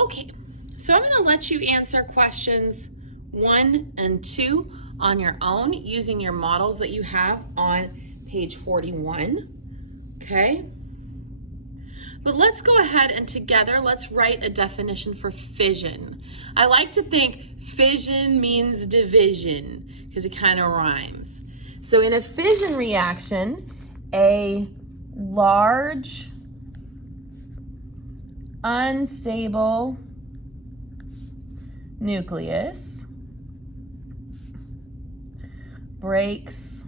Okay, so I'm gonna let you answer questions 1 and 2 on your own using your models that you have on page 41, okay? But let's go ahead and together, let's write a definition for fission. I like to think fission means division because it kind of rhymes. So in a fission reaction, a large, unstable nucleus breaks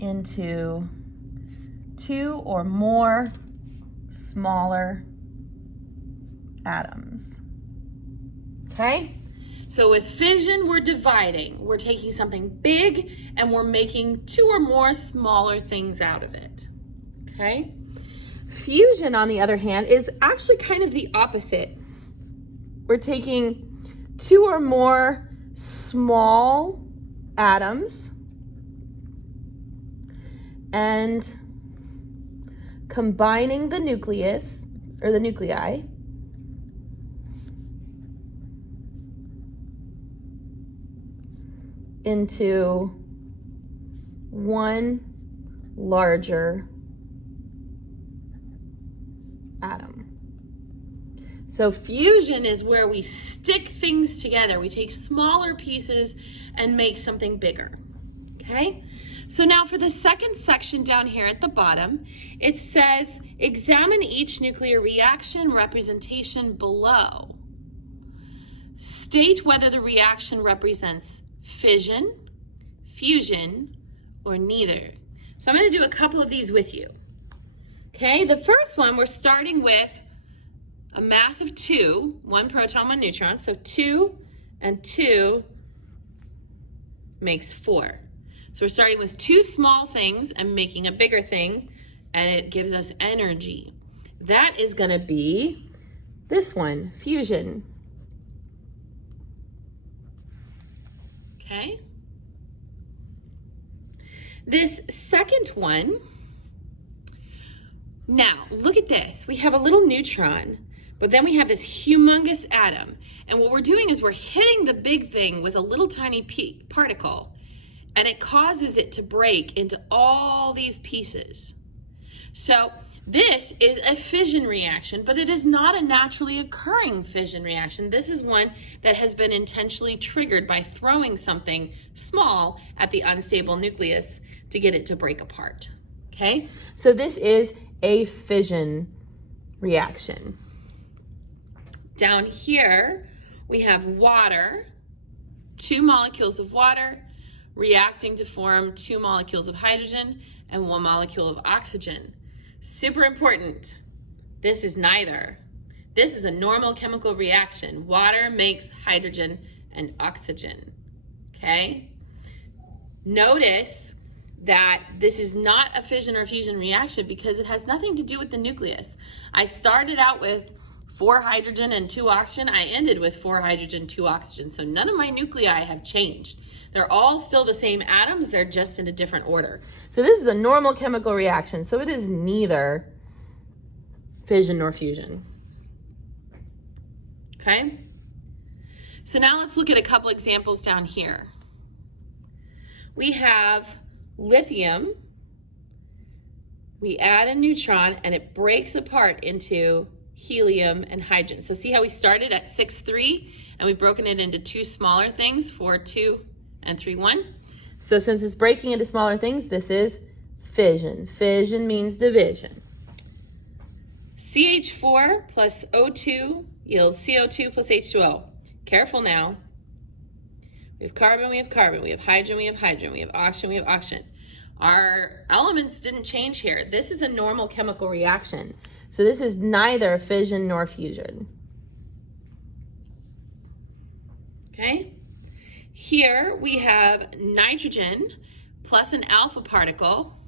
into 2 or more smaller atoms. Okay? So with fission, we're dividing. We're taking something big and we're making 2 or more smaller things out of it. Okay? Fusion, on the other hand, is actually kind of the opposite. We're taking 2 or more small atoms and combining the nucleus, or the nuclei, into one larger atom. So fusion is where we stick things together. We take smaller pieces and make something bigger, okay? So now for the second section down here at the bottom, it says, examine each nuclear reaction representation below. State whether the reaction represents fission, fusion, or neither. So I'm going to do a couple of these with you. Okay, the first one, we're starting with a mass of 2, 1 proton, 1 neutron. So 2 and 2 makes 4. So we're starting with 2 small things and making a bigger thing, and it gives us energy. That is going to be this one, fusion. Okay. This second one, now look at this. We have a little neutron, but then we have this humongous atom. And what we're doing is we're hitting the big thing with a little tiny particle, and it causes it to break into all these pieces. So this is a fission reaction, but it is not a naturally occurring fission reaction. This is one that has been intentionally triggered by throwing something small at the unstable nucleus to get it to break apart, okay? So this is a fission reaction. Down here, we have water, 2 molecules of water reacting to form 2 molecules of hydrogen and 1 molecule of oxygen. Super important. This is neither. This is a normal chemical reaction. Water makes hydrogen and oxygen, okay? Notice that this is not a fission or fusion reaction because it has nothing to do with the nucleus. I started out with 4 hydrogen and 2 oxygen. I ended with 4 hydrogen, 2 oxygen. So none of my nuclei have changed. They're all still the same atoms, they're just in a different order. So this is a normal chemical reaction, so it is neither fission nor fusion. Okay? So now let's look at a couple examples down here. We have lithium. We add a neutron and it breaks apart into helium and hydrogen. So see how we started at 6,3 and we've broken it into 2 smaller things, 4,2 and 3,1. So since it's breaking into smaller things, this is fission. Fission means division. CH4 plus O2 yields CO2 plus H2O. Careful now. We have carbon, we have carbon, we have hydrogen, we have hydrogen, we have oxygen, we have oxygen. Our elements didn't change here. This is a normal chemical reaction. So this is neither fission nor fusion. Okay? Here we have nitrogen plus an alpha particle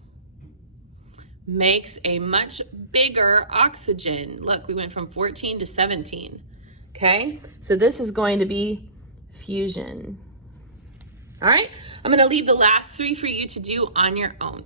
makes a much bigger oxygen. Look, we went from 14 to 17. Okay? So this is going to be fusion. All right? I'm going to leave the last 3 for you to do on your own.